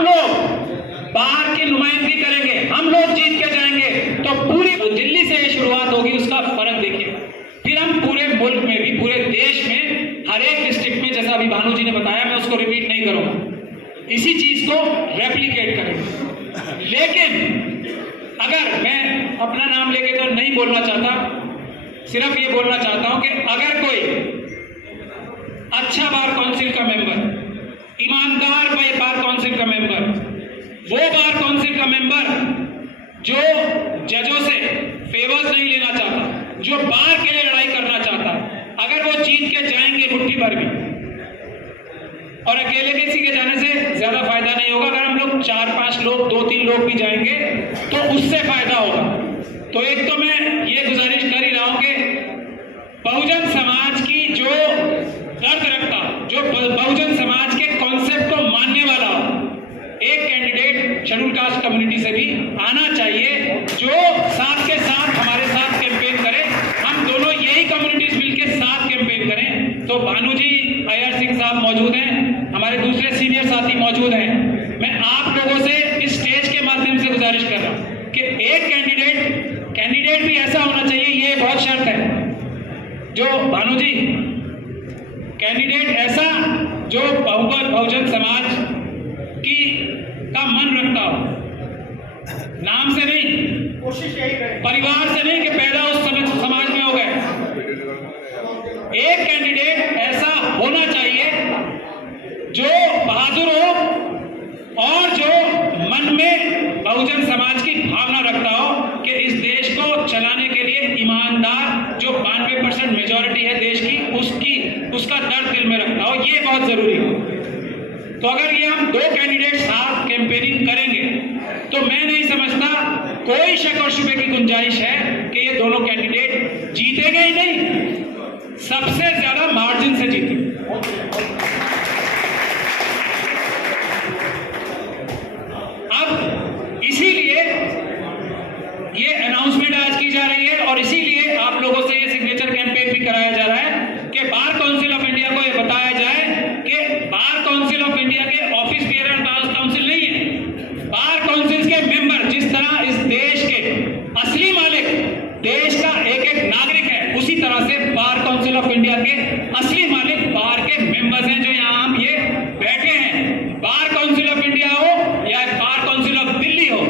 हम लोग बाहर की नुमाइंदगी करेंगे, हम लोग जीत के जाएंगे, तो पूरी दिल्ली से शुरुआत होगी, उसका फर्क देखिए। फिर हम पूरे मुल्क में भी, पूरे देश में, हर एक डिस्ट्रिक्ट में, जैसा अभी भानु जी ने बताया, मैं उसको रिपीट नहीं करूंगा, इसी चीज को रेप्लिकेट करेंगे। लेकिन अगर मैं अपना नाम लेके तो नहीं बोलना चाहता, सिर्फ ये बोलना चाहता हूं कि अगर कोई अच्छा बार काउंसिल का मेंबर, ईमानदार बार काउंसिल का मेंबर, वो बार काउंसिल का मेंबर जो जजों से फेवर्स नहीं लेना चाहता, जो बार के लिए लड़ाई करना चाहता, अगर वो जीत के जाएंगे मुट्ठी भर भी, और अकेले किसी के जाने से ज्यादा फायदा नहीं होगा, अगर हम लोग 4-5 लोग, 2-3 लोग भी जाएंगे तो उससे फायदा होगा। तो एक तो मैं ये गुजारिश कर ही रहा हूं कि बहुजन समाज की जो दर्द रखता, जो बहुजन समाज के कॉन्सेप्ट को मानने वाला हो, एक कैंडिडेट शेड्यूल कास्ट कम्युनिटी से भी आना चाहिए, जो साथ के साथ हमारे साथ कैंपेन करे। हम दोनों यही कम्युनिटीज मिलकर साथ कैंपेन करें। तो भानु जी, अय्यर सिंह साहब मौजूद हैं, हमारे दूसरे सीनियर साथी मौजूद हैं। मैं आप लोगों से इस स्टेज के माध्यम से गुजारिश कर रहा हूं कि एक कैंडिडेट भी ऐसा होना चाहिए, ये बहुत शर्त है, जो भानु जी, कैंडिडेट ऐसा जो बहुजन समाज की का मन रखता हो, नाम से नहीं, कोशिश यही करें, परिवार से नहीं कि पैदा उस समाज में हो गए। एक कैंडिडेट ऐसा होना चाहिए जो बहादुर हो और जो मन में बहुजन समाज की भावना रखता हो कि इस देश को चलाने के लिए ईमानदार, जो 92% मेजॉरिटी है देश की, उसका दर्द दिल में रखता हो। ये बहुत जरूरी है। तो अगर ये हम 2 कैंडिडेट साथ कैंपेनिंग करेंगे तो मैं नहीं समझता कोई शक और शुबे की गुंजाइश है कि ये दोनों कैंडिडेट जीतेंगे ही नहीं, सबसे ज्यादा मार्जिन से जीतेंगे। अब इसीलिए ये अनाउंसमेंट आज की जा रही है और इसीलिए आप लोगों से ये सिग्नेचर कैंपेन भी कराया जा रहा है कि बार काउंसिल ऑफ इंडिया को ये बताया जाए कि बार काउंसिल ऑफ इंडिया के ऑफिस बियरर बार काउंसिल नहीं है, बार काउंसिल के मेंबर, जिस तरह इस देश के असली मालिक देश का एक नागरिक है, उसी तरह से बार काउंसिल ऑफ इंडिया के असली मालिक बार के मेंबर्स हैं, जो यहां हम ये बैठे हैं। बार काउंसिल ऑफ इंडिया हो या बार काउंसिल ऑफ दिल्ली हो,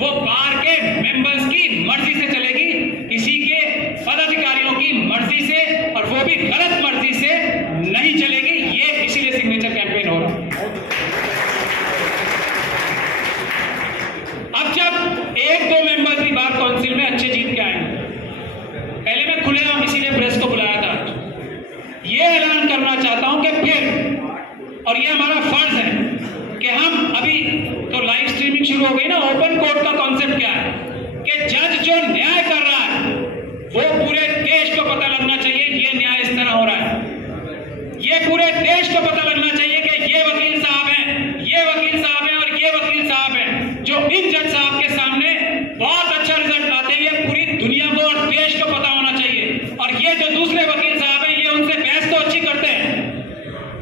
वो बार के मेंबर्स की मर्जी से चलेगी, किसी के पदाधिकारियों की मर्जी से, और वो भी गलत मर्जी से नहीं चलेगी। ये इसीलिए सिग्नेचर कैंपेन हो रहा है। अब जब 1-2 मेंबर भी बार काउंसिल में अच्छे जीत के आएंगे, पहले मैं खुलेआम इसीलिए प्रेस को बुलाया था, ये ऐलान करना चाहता हूं कि फिर, और ये हमारा फर्ज है कि हम अभी तो लाइव स्ट्रीमिंग शुरू हो गई ना, ओपन कोर्ट का कॉन्सेप्ट क्या है कि जज जो न्याय कर रहा है वो पूरे देश को पता लगना चाहिए ये न्याय इस तरह हो रहा है, ये पूरे देश को पता लगना चाहिए कि ये वकील साहब हैं, ये वकील साहब हैं और ये वकील साहब हैं, जो इन जज साहब के सामने बहुत अच्छा रिजल्ट लाते हैं, ये पूरी दुनिया को और देश को पता होना चाहिए। और ये जो दूसरे वकील साहब हैं, ये उनसे बहस तो अच्छी करते हैं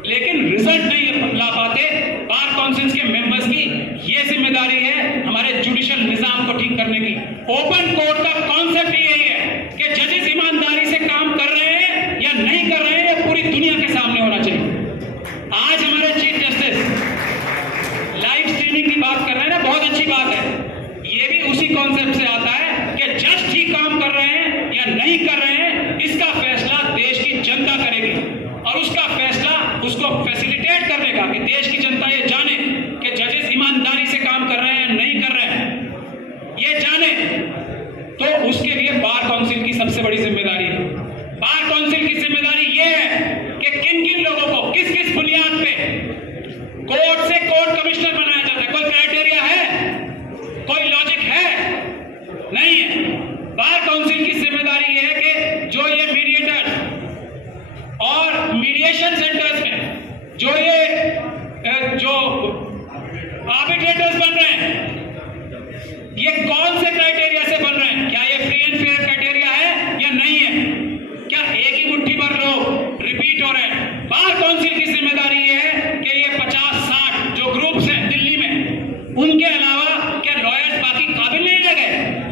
लेकिन रिजल्ट नहीं ला पाते। बार काउंसिल के मेंबर्स की ये जिम्मेदारी है हमारे जुडिशियल निजाम को ठीक करने की। ओपन कोर्ट का कॉन्सेप्ट यही है कि जजेस ईमानदारी से काम कर रहे हैं या नहीं कर रहे हैं, ये पूरी दुनिया के सामने होना चाहिए। आज हमारे चीफ जस्टिस लाइव स्ट्रीमिंग की बात कर रहे हैं ना, बहुत अच्छी बात है, ये भी उसी कॉन्सेप्ट से आता है कि जज ठीक काम कर रहे हैं या नहीं कर रहे हैं, इसका फैसला देश की जनता करेगी, और उसका फैसला उसको फैसिलिटेट करने का कि देश की जनता ये जाने कि जजेस ईमानदारी से काम कर रहे हैं, नहीं कर रहे हैं, ये जाने, तो उसके लिए बार काउंसिल की सबसे बड़ी जिम्मेदारी है। बार काउंसिल की जिम्मेदारी ये है कि किन किन लोगों को किस किस बुनियाद पे कोर्ट से कोर्ट कमिश्नर बनाया जाता है। कोई क्राइटेरिया है, कोई लॉजिक है? नहीं है। बार काउंसिल की जिम्मेदारी ये है कि जो ये मीडिएटर और मीडिएशन सेंटर्स में जो आर्बिट्रेटर्स बन रहे हैं, ये कौन से क्राइटेरिया से बन रहे हैं? क्या ये फ्री एंड फेयर क्राइटेरिया है या नहीं है? क्या एक ही मुट्ठी भर लोग रिपीट हो रहे हैं? बार काउंसिल की जिम्मेदारी ये है कि ये 50-60 जो ग्रुप्स हैं दिल्ली में, उनके अलावा क्या लॉयर्स बाकी काबिल नहीं लगे?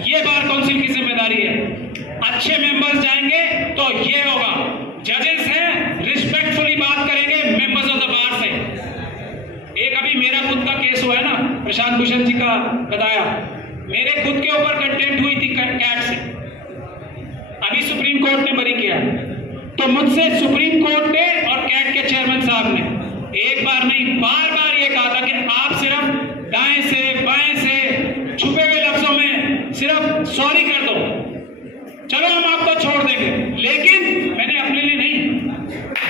ये बार काउंसिल की जिम्मेदारी है। अच्छे मेंबर्स जाएंगे तो ये होगा। जजेस हैं, रिस्पेक्टफुली बात करेंगे मेंबर्स ऑफ द बार से। एक अभी मेरा खुद का केस हुआ है ना, प्रशांत भूषण जी का बताया, मेरे खुद के ऊपर कंटेम्प्ट हुई थी कैट से, अभी सुप्रीम कोर्ट ने बरी किया। तो मुझसे सुप्रीम कोर्ट ने और कैट के चेयरमैन साहब ने एक बार नहीं बार बार ये कहा था कि आप सिर्फ दाएं से बाएं से छुपे हुए लफ्जों में सिर्फ सॉरी कर दो, चलो हम आपको छोड़ देंगे। लेकिन मैंने अपने लिए नहीं,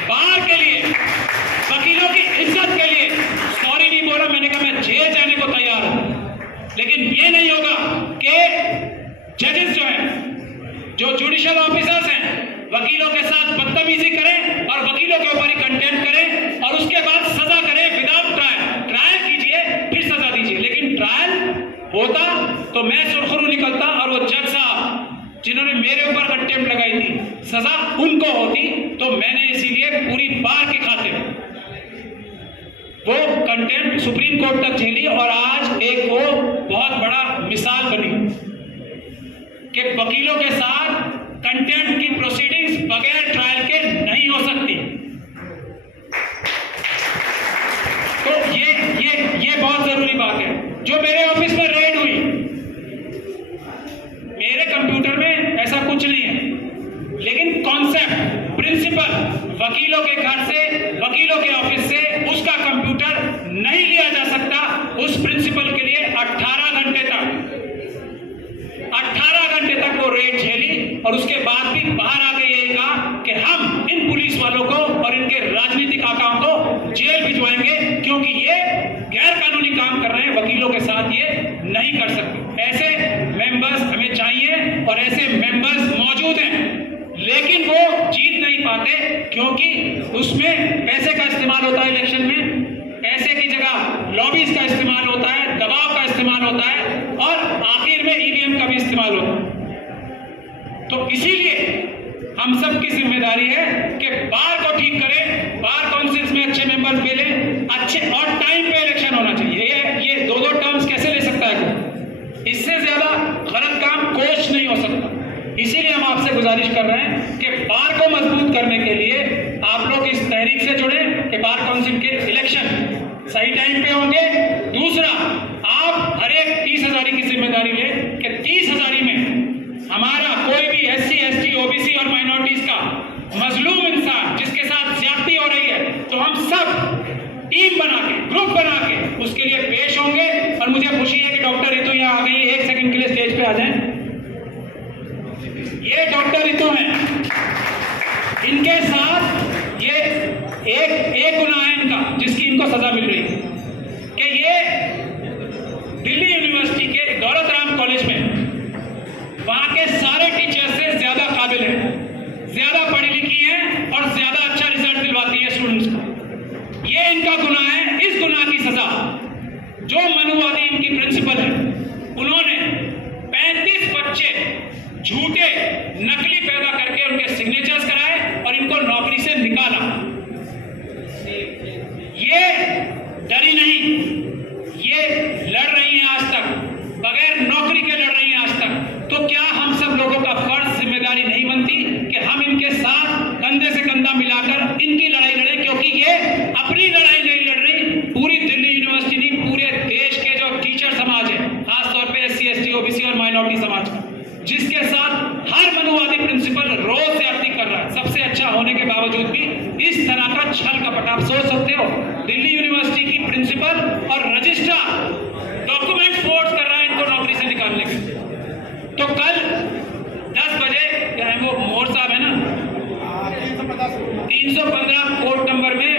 बार के लिए, वकीलों की इज्जत के लिए सॉरी नहीं बोला। मैंने कहा मैं जेल जाने को तैयार हूं, लेकिन ये नहीं होगा कि जजेस जो हैं, जो जुडिशियल ऑफिसर्स हैं, वकीलों के साथ बदतमीजी करें और वकीलों के ऊपर ही कंटेम्प्ट करें और उसके बाद सजा करें विदाउट ट्रायल। ट्रायल कीजिए फिर सजा दीजिए, लेकिन ट्रायल होता तो मैं सुरखरू निकलता और वो जज साहब जिन्होंने मेरे ऊपर कंटेम्प्ट लगाई थी सजा उनको होती। तो मैंने इसीलिए पूरी बार के खातिर वो कंटेम्प्ट सुप्रीम कोर्ट तक झेली और आज एक वो बहुत बड़ा मिसाल बनी कि वकीलों के साथ कंटेम्प्ट की प्रोसीडिंग्स बगैर ट्रायल के नहीं हो सकती। तो ये बहुत जरूरी बात है। जो मेरे ऑफिस में रेड हुई, मेरे कंप्यूटर में ऐसा कुछ नहीं है, लेकिन कॉन्सेप्ट, प्रिंसिपल, वकीलों के घर से, वकीलों के ऑफिस से उसका कंप्यूटर नहीं लिया जा सकता। उस प्रिंसिपल के लिए 18 घंटे तक वो रेड झेली और उसके बाद भी बाहर आके यही कहा कि हम इन पुलिस वालों को और इनके राजनीतिक आकाओं को जेल भिजवाएंगे क्योंकि ये गैर कानूनी काम कर रहे हैं, वकीलों के साथ ये नहीं कर सकते। ऐसे मेंबर्स हमें चाहिए और ऐसे मेंबर्स मौजूद हैं, लेकिन वो जीत नहीं पाते क्योंकि उसमें पैसे का इस्तेमाल होता है इलेक्शन में, पैसे की जगह लॉबीज का इस्तेमाल होता है, दबाव का इस्तेमाल होता है और आखिर में ईवीएम का भी इस्तेमाल होता है। तो इसीलिए हम सब की जिम्मेदारी है कि बार को ठीक करें, बार काउंसिल्स में अच्छे मेंबर्स मिलें, अच्छे और टाइम पे इलेक्शन होना चाहिए। ये दो टर्म्स कैसे ले सकता है कोई? इससे ज्यादा गलत काम कुछ नहीं हो सकता। इसीलिए हम आपसे गुजारिश कर रहे हैं कि बार को मजबूत करने के लिए आप लोग इस तहरीक से जुड़े कि बार काउंसिल के इलेक्शन सही टाइम पे होंगे। दूसरा, आप हर एक 30,000 की जिम्मेदारी ले कि 30,000 में हमारा कोई भी SC, ST, OBC और माइनॉरिटीज का मजलूम इंसान जिसके साथ ज्यादती हो रही है, तो हम सब टीम बना के, ग्रुप बना के उसके लिए पेश होंगे। और मुझे खुशी है कि डॉक्टर रितु यहाँ आ गई। एक सेकंड के लिए स्टेज पे आ जाएं। ये डॉक्टर रितु हैं, इनके साथ ये एक गुनाह है इनका जिसकी इनको सजा मिल रही है कि ये दिल्ली यूनिवर्सिटी के दौलत राम कॉलेज में वहां के सारे टीचर्स से ज्यादा काबिल है, ज्यादा पढ़ी लिखी है और ज्यादा अच्छा रिजल्ट दिलवाती है स्टूडेंट्स को। ये इनका गुनाह है। इस गुनाह की सजा जो मनुवादी इनकी प्रिंसिपल है, उन्होंने 35 बच्चे झूठे नकली पैदा करके उनके सिग्नेचर्स कराए और इनको नौकरी से निकाला। ये डरी नहीं, ये लड़ रही हैं आज तक, बगैर नौकरी के लड़ रही हैं आज तक। तो क्या हम सब लोगों का फर्ज, जिम्मेदारी नहीं बनती कि हम इनके साथ कंधे से कंधा मिलाकर इनकी लड़ाई लड़ें? क्योंकि ये अपनी लड़ाई नहीं लड़ रही, पूरी दिल्ली यूनिवर्सिटी नहीं, पूरे देश के जो टीचर समाज है, खासतौर पे SC, ST, OBC और माइनॉरिटी समाज का, जिसके साथ हर मनुवादी प्रिंसिपल रोज ज्यादती कर रहा है, सबसे अच्छा होने के बावजूद भी इस तरह का छल कपट। आप सोच सकते हो, दिल्ली यूनिवर्सिटी की प्रिंसिपल और रजिस्ट्रार डॉक्यूमेंट फोर्स कर रहा है इनको नौकरी से निकालने के। तो कल 10 बजे वो मोर साहब है ना, 315 कोर्ट नंबर में